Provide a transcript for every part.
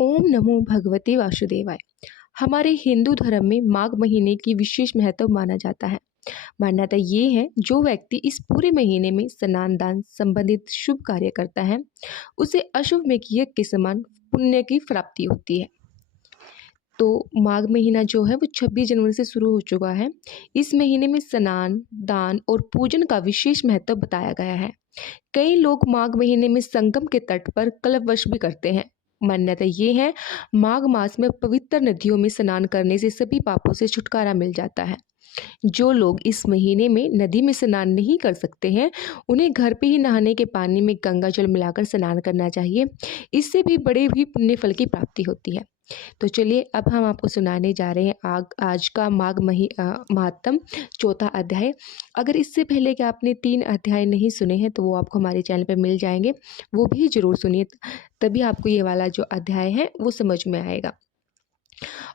ओम नमो भगवते वासुदेवाय। हमारे हिंदू धर्म में माघ महीने की विशेष महत्व माना जाता है। मान्यता ये है, जो व्यक्ति इस पूरे महीने में स्नान दान संबंधित शुभ कार्य करता है, उसे अशुभ में किए के समान पुण्य की प्राप्ति होती है। तो माघ महीना जो है वो 26 जनवरी से शुरू हो चुका है। इस महीने में स्नान दान और पूजन का विशेष महत्व बताया गया है। कई लोग माघ महीने में संगम के तट पर कल्पवास भी करते हैं। मान्यता ये है, माघ मास में पवित्र नदियों में स्नान करने से सभी पापों से छुटकारा मिल जाता है। जो लोग इस महीने में नदी में स्नान नहीं कर सकते हैं, उन्हें घर पे ही नहाने के पानी में गंगा जल मिलाकर स्नान करना चाहिए। इससे भी बड़े भी पुण्य फल की प्राप्ति होती है। तो चलिए अब हम आपको सुनाने जा रहे हैं आज का महात्म चौथा अध्याय। अगर इससे पहले कि आपने 3 अध्याय नहीं सुने हैं तो वो आपको हमारे चैनल पर मिल जाएंगे, वो भी ज़रूर सुनिए, तभी आपको ये वाला जो अध्याय है वो समझ में आएगा।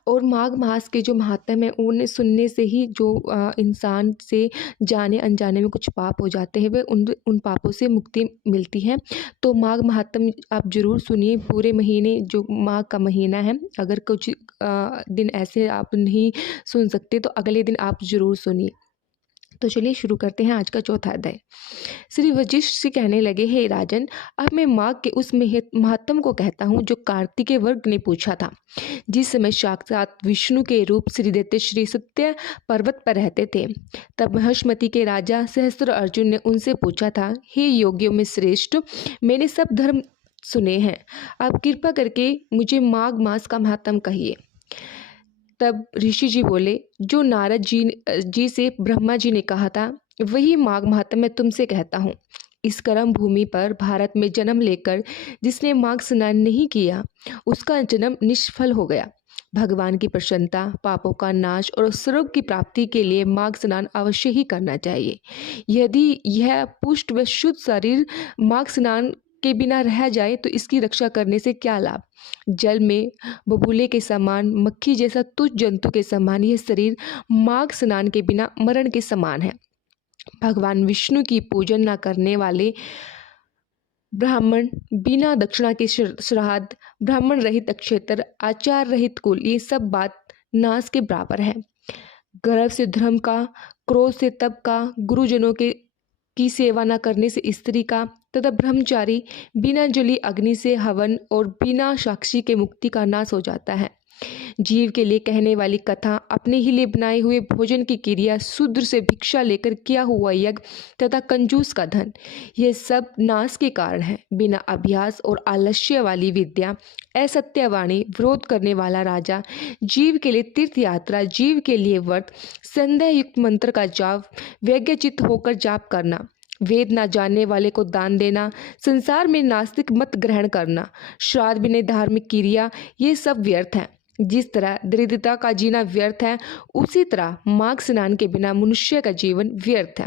और माघ मास के जो महात्म है उन्हें सुनने से ही जो इंसान से जाने अनजाने में कुछ पाप हो जाते हैं, वे उन पापों से मुक्ति मिलती है। तो माघ महात्म आप जरूर सुनिए। पूरे महीने जो माघ का महीना है, अगर कुछ दिन ऐसे आप नहीं सुन सकते तो अगले दिन आप जरूर सुनिए। तो चलिए शुरू करते हैं आज का चौथा अध्याय। श्री वशिष्ठ कहने लगे, हे राजन, अब मैं माघ के उस महात्म को कहता हूँ जो कार्तिकेय वर्ग ने पूछा था। जिस समय साक्षात विष्णु के रूप श्री दैत्य श्री सत्य पर्वत पर रहते थे, तब महेशमती के राजा सहस्त्र अर्जुन ने उनसे पूछा था, हे योगियों में श्रेष्ठ, मैंने सब धर्म सुने हैं, आप कृपा करके मुझे माघ मास का महात्म कहिए। तब ऋषि जी बोले, जो नारद जी से ब्रह्मा जी ने कहा था, वही माघ महात्म मैं तुमसे कहता हूँ। इस कर्म भूमि पर भारत में जन्म लेकर जिसने माघ स्नान नहीं किया, उसका जन्म निष्फल हो गया। भगवान की प्रसन्नता, पापों का नाश और स्वर्ग की प्राप्ति के लिए माघ स्नान अवश्य ही करना चाहिए। यदि यह पुष्ट व शुद्ध शरीर माघ स्नान के बिना रह जाए तो इसकी रक्षा करने से क्या लाभ। जल में बबूले के समान, मक्खी जैसा तुच्छ जंतु के समान यह शरीर माघ स्नान के बिना मरण के समान है। भगवान विष्णु की पूजन न करने वाले ब्राह्मण, बिना दक्षिणा के श्राद्ध, ब्राह्मण रहित अक्षेत्र, आचार रहित कुल, ये सब बात नाश के बराबर है। गर्भ से धर्म का, क्रोध से तप का, गुरुजनों की सेवा न करने से स्त्री का, तथा ब्रह्मचारी बिना जली अग्नि से हवन और बिना साक्षी के मुक्ति का नाश हो जाता है। जीव के लिए कहने वाली कथा, अपने ही लिए बनाए हुए भोजन की क्रिया, शूद्र से भिक्षा लेकर किया हुआ यज्ञ तथा कंजूस का धन, यह सब नाश के कारण है। बिना अभ्यास और आलस्य वाली विद्या, असत्यवाणी, विरोध करने वाला राजा, जीव के लिए तीर्थ यात्रा, जीव के लिए व्रत, संदेह युक्त मंत्र का जाप, वैज्ञचित्त होकर जाप करना, वेद ना जानने वाले को दान देना, संसार में नास्तिक मत ग्रहण करना, श्राद्ध बिना धार्मिक क्रिया, ये सब व्यर्थ है। जिस तरह दरिद्रता का जीना व्यर्थ है, उसी तरह माघ स्नान के बिना मनुष्य का जीवन व्यर्थ है।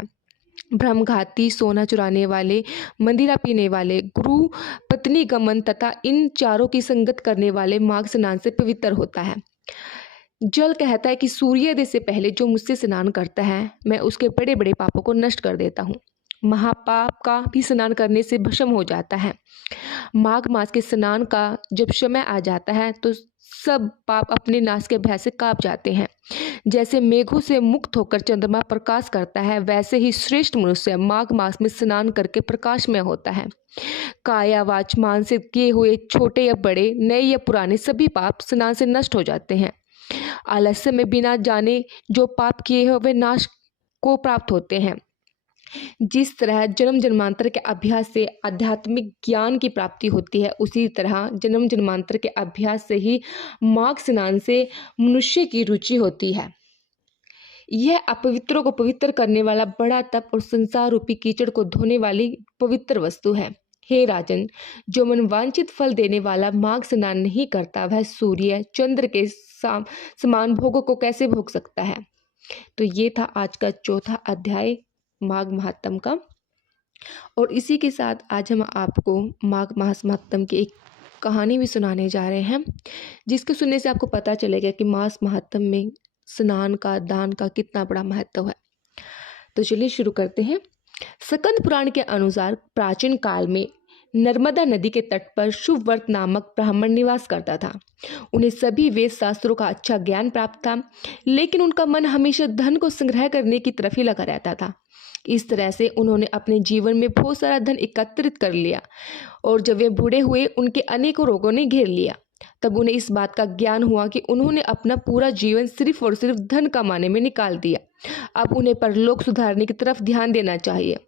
ब्रह्मघाती, सोना चुराने वाले, मंदिरा पीने वाले, गुरु पत्नी गमन तथा इन चारों की संगत करने वाले माघ स्नान से पवित्र होता है। जल कहता है कि सूर्योदय से पहले जो मुझसे स्नान करता है, मैं उसके बड़े बड़े पापों को नष्ट कर देता हूँ। महापाप का भी स्नान करने से भस्म हो जाता है। माघ मास के स्नान का जब समय आ जाता है तो सब पाप अपने नाश के भय से कांप जाते हैं। जैसे मेघों से मुक्त होकर चंद्रमा प्रकाश करता है, वैसे ही श्रेष्ठ मनुष्य माघ मास में स्नान करके प्रकाशमय होता है। काया वाच मान से किए हुए छोटे या बड़े, नए या पुराने सभी पाप स्नान से नष्ट हो जाते हैं। आलस्य में बिना जाने जो पाप किए हैं वे नाश को प्राप्त होते हैं। जिस तरह जन्म जन्मांतर के अभ्यास से आध्यात्मिक ज्ञान की प्राप्ति होती है, उसी तरह जन्म जन्मांतर के अभ्यास से ही माघ स्नान से मनुष्य की रुचि होती है। यह अपवित्रों को पवित्र करने वाला बड़ा तप और संसार रूपी कीचड़ को धोने वाली पवित्र वस्तु है। हे राजन, जो मनवांछित फल देने वाला माघ स्नान नहीं करता, वह सूर्य चंद्र के समान भोगों को कैसे भोग सकता है। तो ये था आज का चौथा अध्याय माघ महात्म का। और इसी के साथ आज हम आपको माघ मास महात्म की एक कहानी भी सुनाने जा रहे हैं, जिसको सुनने से आपको पता चलेगा कि मास महात्म में स्नान का, दान का कितना बड़ा महत्व है। तो चलिए शुरू करते हैं। स्कंद पुराण के अनुसार प्राचीन काल में नर्मदा नदी के तट पर सुव्रत नामक ब्राह्मण निवास करता था। उन्हें सभी वेद शास्त्रों का अच्छा ज्ञान प्राप्त था, लेकिन उनका मन हमेशा धन को संग्रह करने की तरफ ही लगा रहता था। इस तरह से उन्होंने अपने जीवन में बहुत सारा धन एकत्रित कर लिया और जब वे बूढ़े हुए, उनके अनेकों रोगों ने घेर लिया। तब उन्हें इस बात का ज्ञान हुआ कि उन्होंने अपना पूरा जीवन सिर्फ और सिर्फ धन कमाने में निकाल दिया। अब उन्हें परलोक सुधारने की तरफ ध्यान देना चाहिए।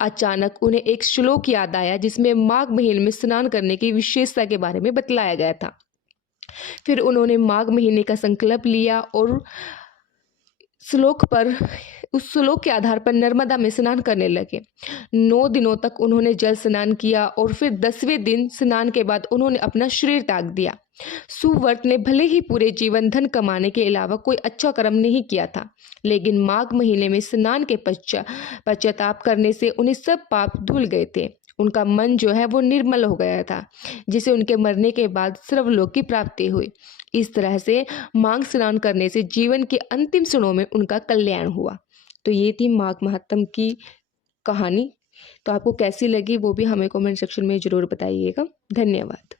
अचानक उन्हें एक श्लोक याद आया जिसमें माघ महीने में स्नान करने की विशेषता के बारे में बतलाया गया था। फिर उन्होंने माघ महीने का संकल्प लिया और उस श्लोक के आधार पर नर्मदा में स्नान करने लगे। 9 दिनों तक उन्होंने जल स्नान किया और फिर 10वें दिन स्नान के बाद उन्होंने अपना शरीर त्याग दिया। सुव्रत ने भले ही पूरे जीवन धन कमाने के अलावा कोई अच्छा कर्म नहीं किया था, लेकिन माघ महीने में स्नान के पश्चाताप करने से उन्हें सब पाप धुल गए थे। उनका मन जो है वो निर्मल हो गया था, जिसे उनके मरने के बाद सर्वलोक की प्राप्ति हुई। इस तरह से माघ स्नान करने से जीवन के अंतिम क्षणों में उनका कल्याण हुआ। तो ये थी माघ महात्म की कहानी। तो आपको कैसी लगी वो भी हमें कमेंट सेक्शन में ज़रूर बताइएगा। धन्यवाद।